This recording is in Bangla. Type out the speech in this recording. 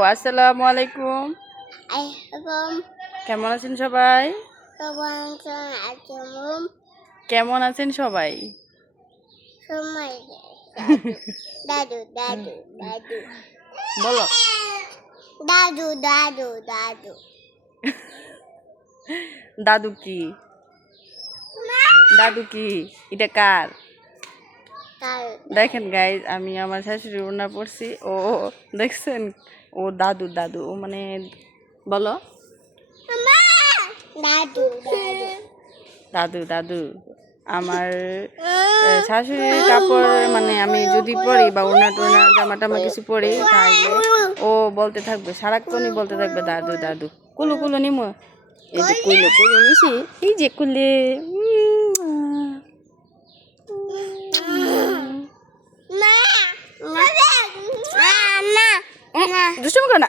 আসসালামু আলাইকুম। কেমন আছেন সবাই? কেমন আছেন সবাই? দাদু দাদু দাদু বলো। দাদু দাদু দাদু দাদু কি? দাদু কি? এটা কার? দেখেন গাইজ, আমি আমার শাশুড়ি ওড়না পড়ছি। ও দেখছেন, ও দাদু দাদু ও মানে বলো দাদু দাদু দাদু দাদু। আমার শাশুড়ির কাপড় মানে আমি যদি পরি বা ওড়না টোনা জামা টামা কিছু পরি তাহলে ও বলতে থাকবে, সারাক্ষণই বলতে থাকবে দাদু দাদু। কুলু কুলু নিমো, এই যে কুলু কুলু নিছি, এই যে কুলে দুষ্টুমি করো না।